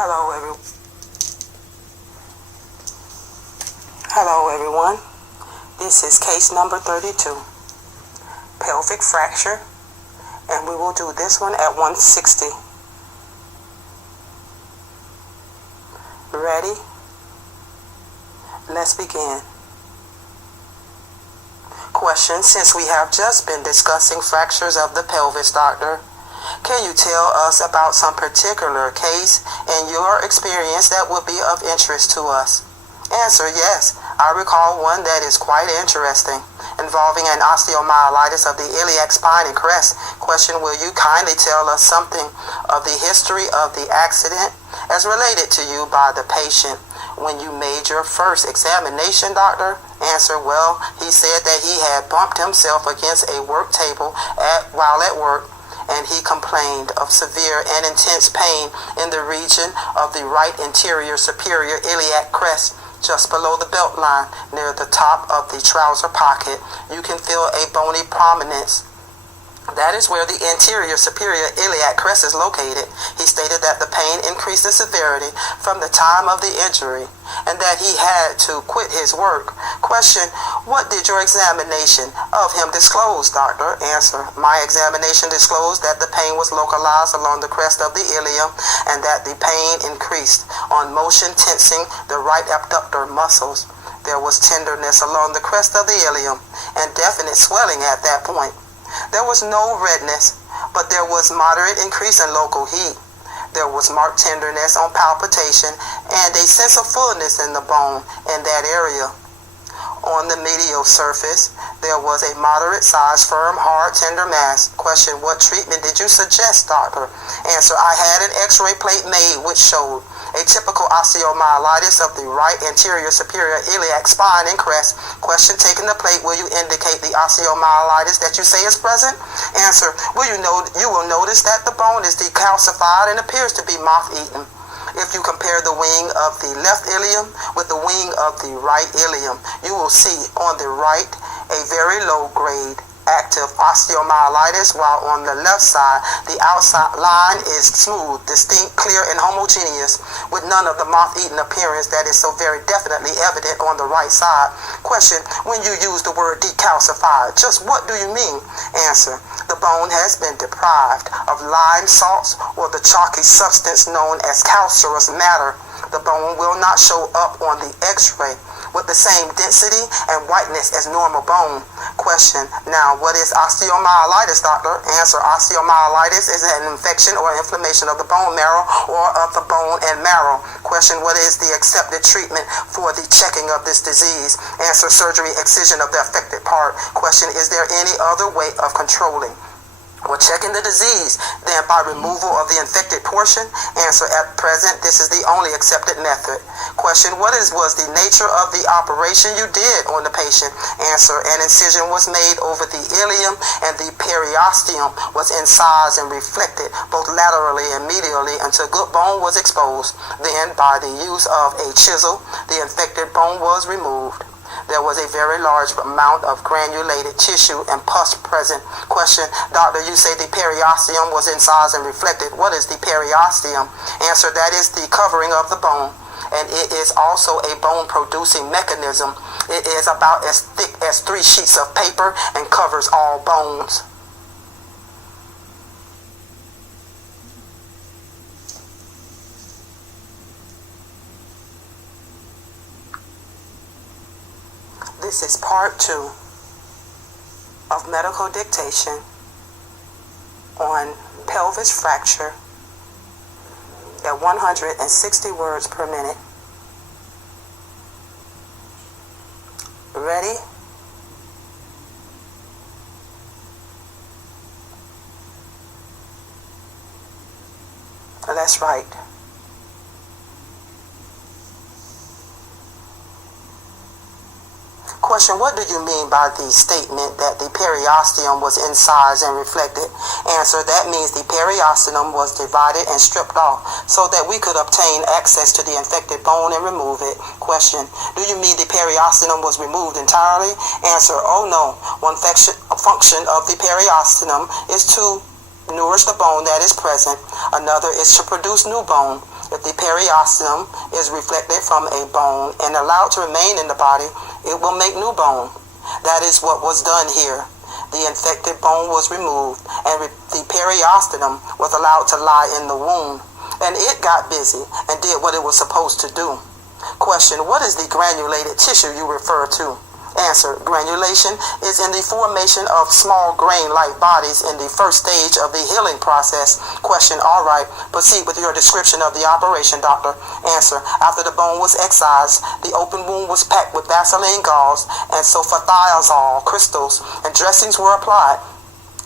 Hello everyone. This is case number 32, pelvic fracture, and we will do this one at 160. Ready? Let's begin. Question: since we have just been discussing fractures of the pelvis, doctor, can you tell us about some particular case in your experience that would be of interest to us? Answer: yes, I recall one that is quite interesting, involving an osteomyelitis of the iliac spine and crest. Question: will you kindly tell us something of the history of the accident as related to you by the patient when you made your first examination, doctor? Answer: well, he said that he had bumped himself against a work table while at work, and he complained of severe and intense pain in the region of the right anterior superior iliac crest, just below the belt line, near the top of the trouser pocket. You can feel a bony prominence. That is where the anterior superior iliac crest is located. He stated that the pain increased in severity from the time of the injury and that he had to quit his work. Question: what did your examination of him disclose, doctor? Answer: my examination disclosed that the pain was localized along the crest of the ilium and that the pain increased on motion tensing the right abductor muscles. There was tenderness along the crest of the ilium and definite swelling at that point. There was no redness, but there was moderate increase in local heat. There was marked tenderness on palpation and a sense of fullness in the bone in that area. On the medial surface, there was a moderate-sized, firm, hard, tender mass. Question: what treatment did you suggest, doctor? Answer: I had an x-ray plate made which showed a typical osteomyelitis of the right anterior superior iliac spine and crest. Question: taking the plate, will you indicate the osteomyelitis that you say is present? Answer: you will notice that the bone is decalcified and appears to be moth-eaten. If you compare the wing of the left ilium with the wing of the right ilium, you will see on the right a very low-grade active osteomyelitis, while on the left side the outside line is smooth, distinct, clear, and homogeneous, with none of the moth-eaten appearance that is so very definitely evident on the right side. Question: when you use the word decalcified, just what do you mean? Answer: the bone has been deprived of lime salts or the chalky substance known as calcareous matter. The bone will not show up on the x-ray with the same density and whiteness as normal bone. Question: now, what is osteomyelitis, doctor? Answer: osteomyelitis is an infection or inflammation of the bone marrow or of the bone and marrow. Question: what is the accepted treatment for the checking of this disease? Answer: surgery, excision of the affected part. Question: is there any other way of controlling or checking the disease than by removal of the infected portion? Answer: at present, this is the only accepted method. Question: what was the nature of the operation you did on the patient? Answer: an incision was made over the ilium and the periosteum was incised and reflected both laterally and medially until good bone was exposed. Then, by the use of a chisel, the infected bone was removed. There was a very large amount of granulated tissue and pus present. Question: doctor, you say the periosteum was incised and reflected. What is the periosteum? Answer: that is the covering of the bone, and it is also a bone-producing mechanism. It is about as thick as 3 sheets of paper and covers all bones. This is part 2 of medical dictation on pelvis fracture at 160 words per minute. Ready? Let's write. Question: what do you mean by the statement that the periosteum was incised and reflected? Answer: that means the periosteum was divided and stripped off so that we could obtain access to the infected bone and remove it. Question: do you mean the periosteum was removed entirely? Answer: oh no. One function of the periosteum is to nourish the bone that is present. Another is to produce new bone. If the periosteum is reflected from a bone and allowed to remain in the body, it will make new bone. That is what was done here. The infected bone was removed, and the periosteum was allowed to lie in the wound, and it got busy and did what it was supposed to do. Question: what is the granulated tissue you refer to? Answer: granulation is in the formation of small grain-like bodies in the first stage of the healing process. Question: all right, proceed with your description of the operation, doctor. Answer: after the bone was excised, the open wound was packed with Vaseline gauze and sulfathiazole crystals, and dressings were applied.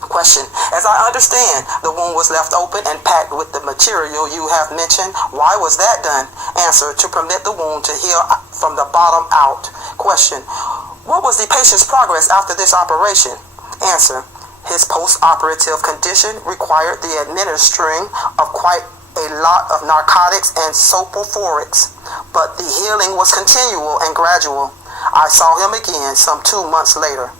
Question: as I understand, the wound was left open and packed with the material you have mentioned. Why was that done? Answer: to permit the wound to heal from the bottom out. Question: what was the patient's progress after this operation? Answer: his post-operative condition required the administering of quite a lot of narcotics and soporifics, but the healing was continual and gradual. I saw him again some 2 months later.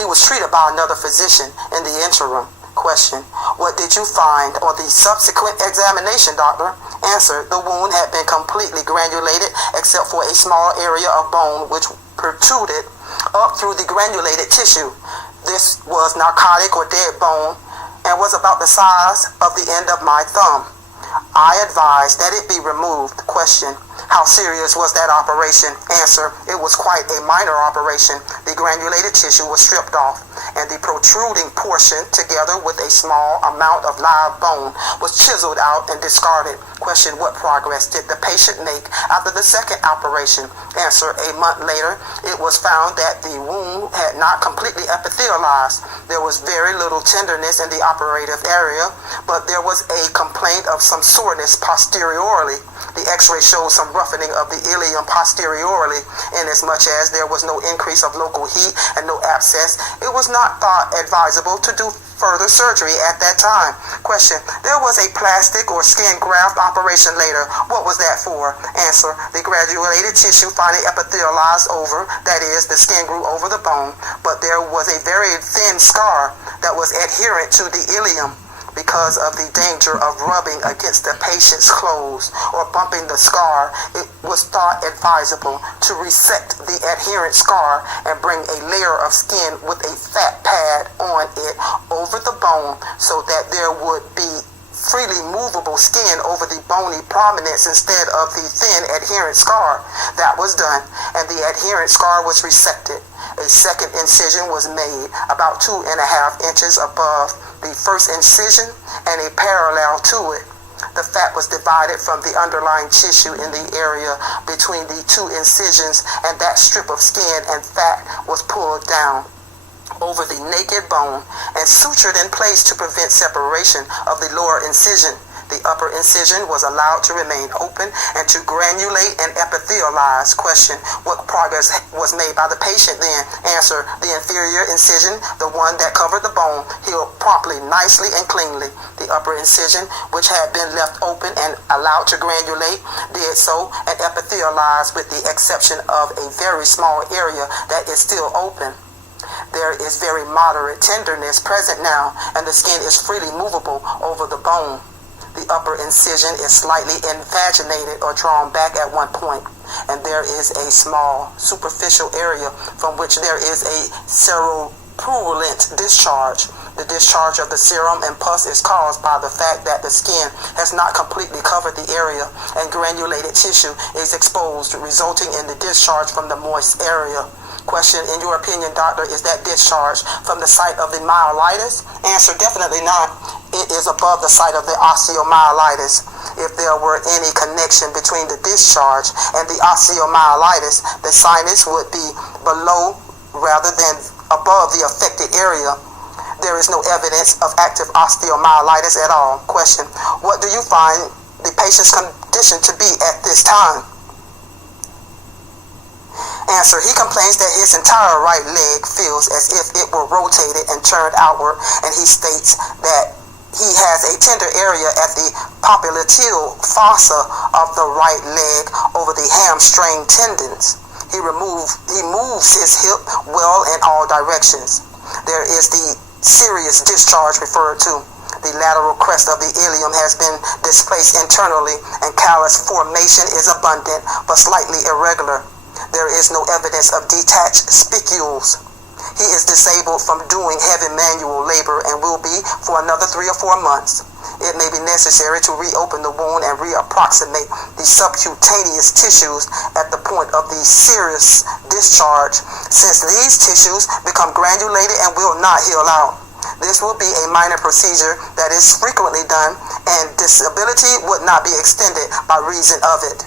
He was treated by another physician in the interim. Question: what did you find on the subsequent examination, doctor? Answer: the wound had been completely granulated except for a small area of bone which protruded up through the granulated tissue. This was narcotic or dead bone and was about the size of the end of my thumb. I advised that it be removed. Question: how serious was that operation? Answer: it was quite a minor operation. The granulated tissue was stripped off, and the protruding portion, together with a small amount of live bone, was chiseled out and discarded. Question: what progress did the patient make after the second operation? Answer: a month later, it was found that the wound had not completely epithelialized. There was very little tenderness in the operative area, but there was a complaint of some soreness posteriorly. The x-ray showed some roughening of the ilium posteriorly, inasmuch as there was no increase of local heat and no abscess. It was not thought advisable to do further surgery at that time. Question: there was a plastic or skin graft operation later. What was that for? Answer: the granulated tissue finally epithelialized over, that is, the skin grew over the bone, but there was a very thin scar that was adherent to the ilium. Because of the danger of rubbing against the patient's clothes or bumping the scar, it was thought advisable to resect the adherent scar and bring a layer of skin with a fat pad on it over the bone so that there would be freely movable skin over the bony prominence instead of the thin adherent scar. That was done, and the adherent scar was resected. A second incision was made about 2.5 inches above the first incision and a parallel to it. The fat was divided from the underlying tissue in the area between the two incisions, and that strip of skin and fat was pulled down over the naked bone and sutured in place to prevent separation of the lower incision. The upper incision was allowed to remain open and to granulate and epithelialize. Question: what progress was made by the patient then? Answer: the inferior incision, the one that covered the bone, healed promptly, nicely, and cleanly. The upper incision, which had been left open and allowed to granulate, did so and epithelialized, with the exception of a very small area that is still open. There is very moderate tenderness present now, and the skin is freely movable over the bone. The upper incision is slightly invaginated or drawn back at one point, and there is a small superficial area from which there is a seropurulent discharge. The discharge of the serum and pus is caused by the fact that the skin has not completely covered the area, and granulated tissue is exposed, resulting in the discharge from the moist area. Question: in your opinion, doctor, is that discharge from the site of the myelitis? Answer: definitely not. It is above the site of the osteomyelitis. If there were any connection between the discharge and the osteomyelitis, the sinus would be below rather than above the affected area. There is no evidence of active osteomyelitis at all. Question: what do you find the patient's condition to be at this time? Answer: he complains that his entire right leg feels as if it were rotated and turned outward, and he states that he has a tender area at the popliteal fossa of the right leg over the hamstring tendons. He moves his hip well in all directions. There is the serious discharge referred to. The lateral crest of the ilium has been displaced internally, and callus formation is abundant but slightly irregular. There is no evidence of detached spicules. He is disabled from doing heavy manual labor and will be for another 3 or 4 months. It may be necessary to reopen the wound and reapproximate the subcutaneous tissues at the point of the serous discharge, since these tissues become granulated and will not heal out. This will be a minor procedure that is frequently done, and disability would not be extended by reason of it.